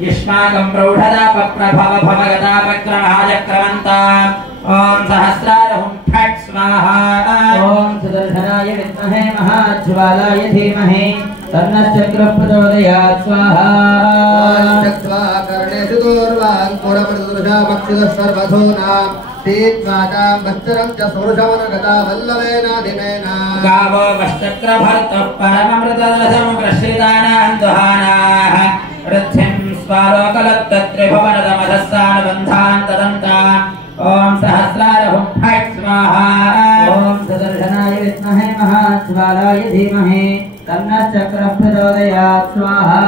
युष्माकं प्रौढदापप्रभवभवगदापक्रमाजक्रमन्ता ओम सहस्रारहुं फट् स्वाहा ओम सुदर्शनाय विद्महे महाज्वालाय धीमहि तन्नश्चक्रः प्रचोदयात् स्वाहा चक्वा कर्णेषु दूर्वान् पुरप्रदुषा पक्षितः सर्वधूनां तीत्वाचां वस्त्रं च सौरशवनगता वल्लवेनाधिमेन गावो वश्चक्रभर्तः परममृतरसं प्रश्रितानां दुहानाः पृथ्वीं स्वालोकलत्तत्रिभुवनदमधस्सानुबन्धान् तदन्ताम् ओम सहस्रारहुं फट् स्वाहा ओम सुदर्शनाय विद्महे महाज्वालाय धीमहि तन्नश्चक्रः प्रचोदयात् स्वाहा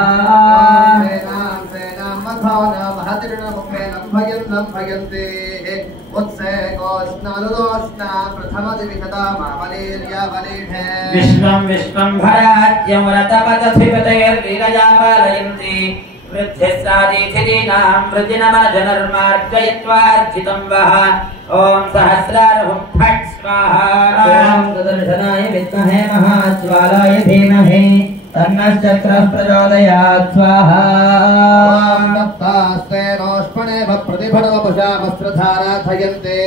विश्वं विश्वंभराज्यं रतपदधिपतैर्लीलया पालयन्ति वृद्धिस्रादीधिदीनां वृद्धिनमनजनर्मार्जयित्वार्जितं वः ओम सहस्रारहुं फट् स्वाहा ओम सुदर्शनाय विद्महे महाज्वालाय धीमहि तन्नश्चक्रः प्रचोदयात् स्वाहा ओम तप्तास्ते नोष्पणे प्रतिफलवपुषा वस्त्रधाराधयन्ते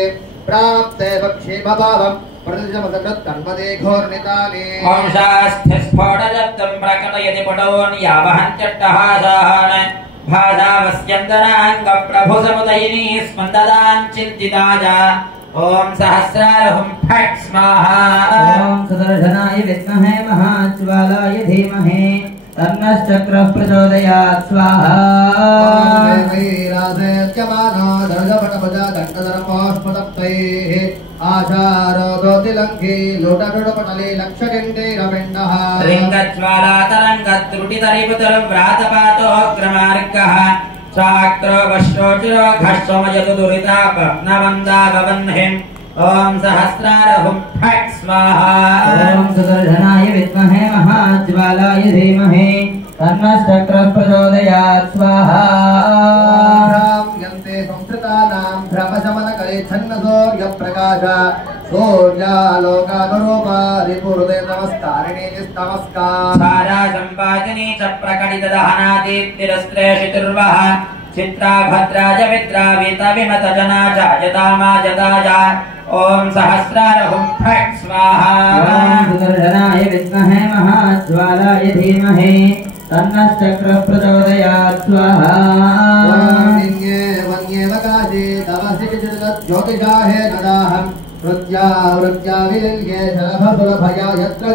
प्राप्ते वक्षे भवावं प्रतिजमसकृत्तन्वदे घोर्नितानि ओम शास्थिस्फोटजप्तं प्रकटयति पटोन्यावहञ्चट्टहासान् भाधावस्यन्तराङ्गप्रभुसमुदयिनी स्मन्ददाञ्चिन्तिताय ओम सहस्रारहुं फट् स्वाहा ओम सुदर्शनाय विद्महे महाज्वालाय धीमहि तन्नश्चक्रः प्रचोदयात् स्वाहा आचारोदोतिलङ्घे लोटडुडपटले लक्षगण्डैरविण्डः रिङ्गज्वालातरङ्गत्रुटितरिपुतरव्रातपातोऽग्रमार्गः चाक्रो वश्रोचिरो घर्षमयतु दुरितापग्नवन्दाभवह्निम् ओम सहस्रारहुं फट् स्वाहा ओम सुदर्शनाय विद्महे महाज्वालाय धीमहि तन्नश्चक्रः प्रचोदयात् स्वाहा यन्ते संस्कृतानां भ्रमशमनकरे छन्नसूर्यप्रकाश सूर्यालोकानुरूपा रिपुहृदय नमस्कारिणी नमस्कार सारा सम्पादिनी च प्रकटितदहनादीप्तिरस्त्रेषितुर्वः चित्रा भद्राज विद्राविता विमतजना जायतामाजताय ओम सहस्रारहुं फट् स्वाहा ओम सुदर्शनाय विद्महे महाज्वालाय धीमहि तन्नश्चक्रः प्रचोदयात् स्वाहा वन्ये वकाशे तवसिजगत् ज्योतिषाहे नदाहं वृत्या विलिल्ये शरभसुरभया यत्र